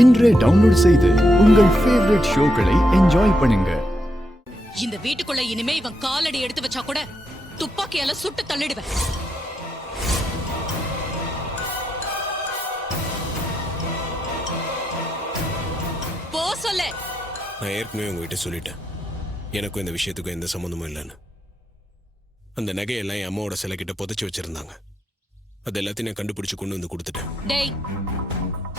இன்றே டவுன்லோட் செய்து உங்கள் ஃபேவரட் ஷோக்களை என்ஜாய் பண்ணுங்க. இந்த வீட்டுக்குள்ள இனிமே இவன் காலடி எடுத்து வச்சா கூட துப்பாக்கியால சுட்டு தள்ளிடுவேன். போ சொல்ல. நான் ஏற்கனவே உங்ககிட்ட சொல்லிட்டேன், எனக்கும் இந்த விஷயத்துக்கும் எந்த சம்மந்தமும் இல்லைன்னு. அந்த நகையெல்லாம் என் அம்மாவோட சிலை கிட்ட புதைச்சி வச்சிருந்தாங்க. அது எல்லாத்தையும் நான் கண்டுபிடிச்சு கொண்டு வந்து கொடுத்துட்டேன். டேய்,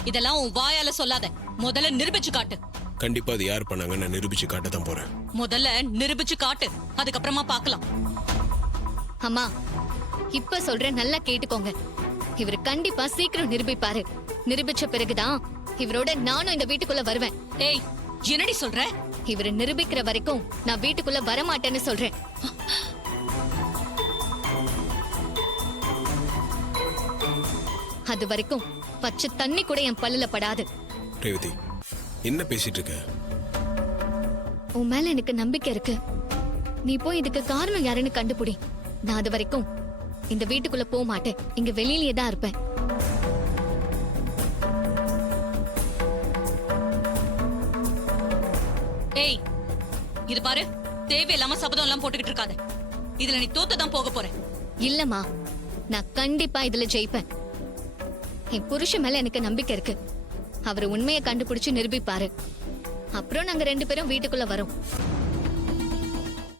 இதெல்லாம் உன் வாயால சொல்லாத. முதல்ல நிரூபிச்சு காட்டு. கண்டிப்பா அது யார் பண்ணாங்க நான் நிரூபிச்சு காட்ட தான் போறேன். முதல்ல நிரூபிச்சு காட்டு, அதுக்கப்புறமா பார்க்கலாம். அம்மா, இப்ப சொல்றேன், நல்லா கேட்டுக்கோங்க. இவர் கண்டிப்பா சீக்கிரம் நிரூபிப்பாரு. நிரூபிச்ச பிறகுதான் இவரோட நானும் இந்த வீட்டுக்குள்ள வருவேன். ஏய், என்னடி சொல்ற? இவரை நிரூபிக்கிற வரைக்கும் நான் வீட்டுக்குள்ள வரமாட்டேன்னு சொல்றேன். அது வரைக்கும் பச்சை தண்ணி கூட என் பல்லுல படாது. ரேவதி, என்ன பேசிட்டு இருக்க? உன் மேல எனக்கு நம்பிக்கை இருக்கு. நீ போய் இதுக்கு காரணம் யாருன்னு கண்டுபிடி. நான் அது வரைக்கும் இந்த வீட்டுக்குள்ள போக மாட்டேன். இங்க வெளியிலேயே தான் இருப்பேன். ஏய், இது பாரு, தேவையில்லாம சபதம் எல்லாம் போட்டுக்கிட்டு இருக்காத. இதுல நீ தோத்துதான் போக போற. இல்லம்மா, நான் கண்டிப்பா இதுல ஜெயிப்பேன். என் புருஷன் மேல எனக்கு நம்பிக்கை இருக்கு. அவர் உண்மையை கண்டுபிடிச்சு நிரூபிப்பாரு. அப்புறம் நாங்க 2 பேரும் வீட்டுக்குள்ள வரோம்.